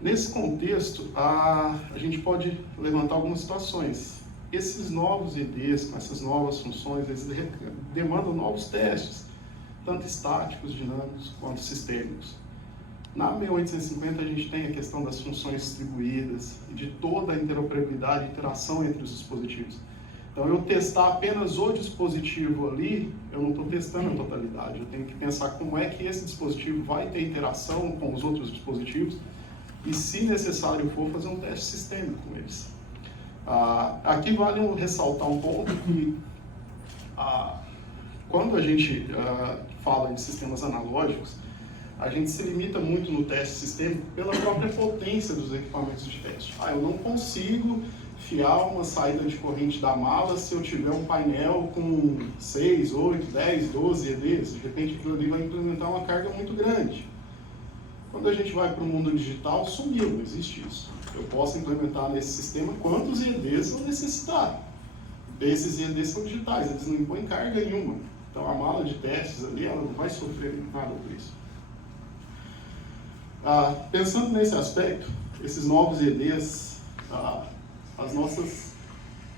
Nesse contexto, a gente pode levantar algumas situações. Esses novos EDs, com essas novas funções, eles demandam novos testes, tanto estáticos, dinâmicos, quanto sistêmicos. Na 6850 a gente tem a questão das funções distribuídas e de toda a interoperabilidade e interação entre os dispositivos. Então, eu testar apenas o dispositivo ali, eu não estou testando a totalidade. Eu tenho que pensar como é que esse dispositivo vai ter interação com os outros dispositivos e, se necessário for, fazer um teste sistêmico com eles. Aqui vale ressaltar um ponto que, quando a gente fala de sistemas analógicos, a gente se limita muito no teste sistêmico pela própria potência dos equipamentos de teste. Eu não consigo fiar uma saída de corrente da mala se eu tiver um painel com 6, 8, 10, 12 EDs. De repente, aquilo ali vai implementar uma carga muito grande. Quando a gente vai para o mundo digital, sumiu, não existe isso. Eu posso implementar nesse sistema quantos EDs eu necessitar. Esses EDs são digitais, eles não impõem carga nenhuma. Então, a mala de testes ali, ela não vai sofrer nada por isso. Pensando nesse aspecto, esses novos EDs, as nossas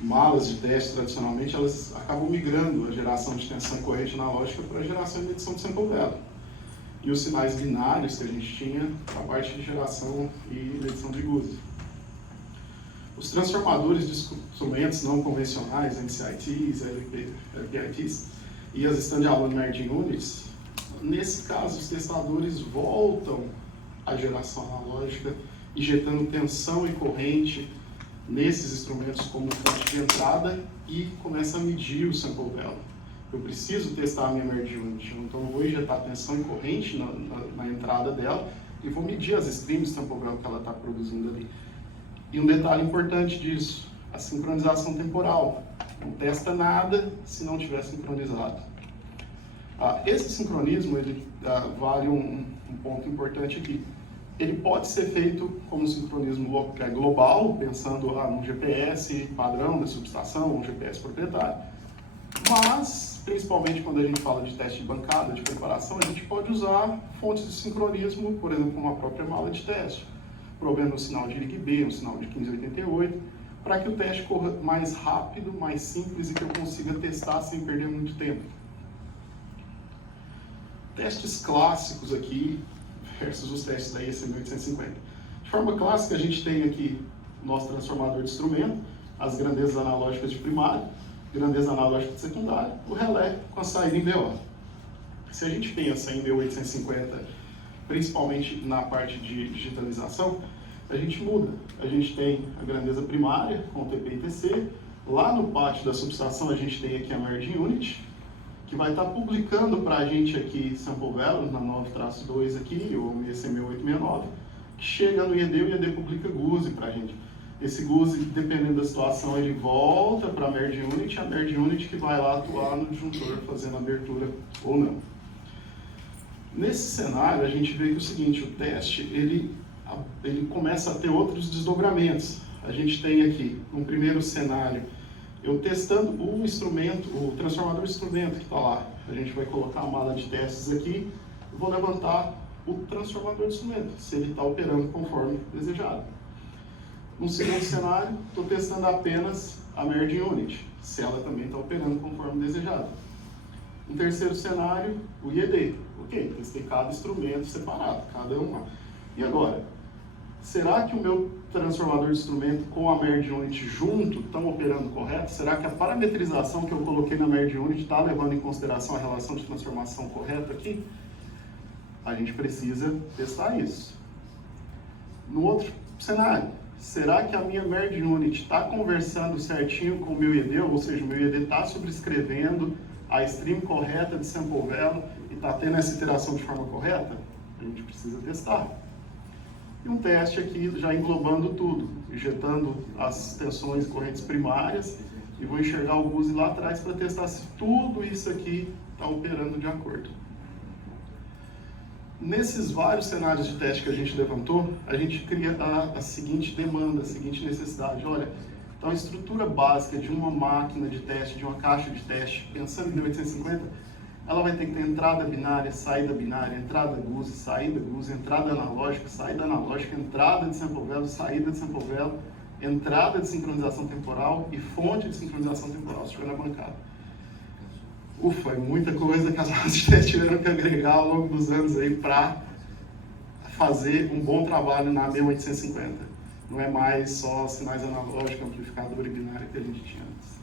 malas de teste, tradicionalmente, elas acabam migrando a geração de tensão e corrente analógica para a geração e medição de sample value. E os sinais binários que a gente tinha para a parte de geração e medição de Gauss. Os transformadores de instrumentos não convencionais, MCITs, LPITs, e as Standalone Merging Units, nesse caso, os testadores voltam à geração analógica, injetando tensão e corrente nesses instrumentos como fonte de entrada e começa a medir o sample value. Eu preciso testar a minha Merge Unit, então eu vou injetar tensão e corrente na entrada dela e vou medir as streams de sample value que ela está produzindo ali. E um detalhe importante disso, a sincronização temporal. Não testa nada se não tiver sincronizado. Esse sincronismo, ele vale um ponto importante aqui. Ele pode ser feito como sincronismo global, pensando num GPS padrão da subestação, um GPS proprietário. Mas, principalmente quando a gente fala de teste de bancada, de comparação, a gente pode usar fontes de sincronismo, por exemplo, como a própria mala de teste, provendo um sinal de IRIG-B, um sinal de 1588, para que o teste corra mais rápido, mais simples e que eu consiga testar sem perder muito tempo. Testes clássicos aqui versus os testes da ECM 850. De forma clássica, a gente tem aqui o nosso transformador de instrumento, as grandezas analógicas de primário, grandeza analógica de secundário, o relé com a saída em VO. Se a gente pensa em 1850, principalmente na parte de digitalização, a gente muda. A gente tem a grandeza primária com TP e TC, lá no pátio da subestação a gente tem aqui a Merging Unit, que vai estar publicando para a gente aqui sample value na 9-2 aqui, ou ECM869, que chega no IED, o IED publica GUSE para a gente. Esse GUSE, dependendo da situação, ele volta para a Merge Unit, a Merge Unit que vai lá atuar no disjuntor, fazendo abertura ou não. Nesse cenário, a gente vê que o seguinte, o teste, ele começa a ter outros desdobramentos. A gente tem aqui, no primeiro cenário, eu testando o instrumento, o transformador de instrumento que está lá. A gente vai colocar a mala de testes aqui, eu vou levantar o transformador de instrumento, se ele está operando conforme desejado. No segundo cenário, estou testando apenas a Merge Unit, se ela também está operando conforme desejado. No terceiro cenário, o IED. Ok, testei cada instrumento separado, cada um lá. E agora? Será que o meu transformador de instrumento com a Merge Unit junto estão operando correto? Será que a parametrização que eu coloquei na Merge Unit está levando em consideração a relação de transformação correta aqui? A gente precisa testar isso. No outro cenário, será que a minha Merge Unit está conversando certinho com o meu IED, ou seja, o meu IED está sobrescrevendo a stream correta de sample value e está tendo essa iteração de forma correta? A gente precisa testar. E um teste aqui já englobando tudo, injetando as tensões e correntes primárias e vou enxergar o GUSE lá atrás para testar se tudo isso aqui está operando de acordo. Nesses vários cenários de teste que a gente levantou, a gente cria a seguinte demanda, a seguinte necessidade. Olha, então a estrutura básica de uma máquina de teste, de uma caixa de teste, pensando em 1850, ela vai ter que ter entrada binária, entrada GUSE, saída GUSE, entrada analógica, saída analógica, entrada de sample value, saída de sample value, entrada de sincronização temporal e fonte de sincronização temporal, se estiver na bancada. Ufa, é muita coisa que as áreas tiveram que agregar ao longo dos anos aí para fazer um bom trabalho na 1850. Não é mais só sinais analógicos, amplificador e binário que a gente tinha antes.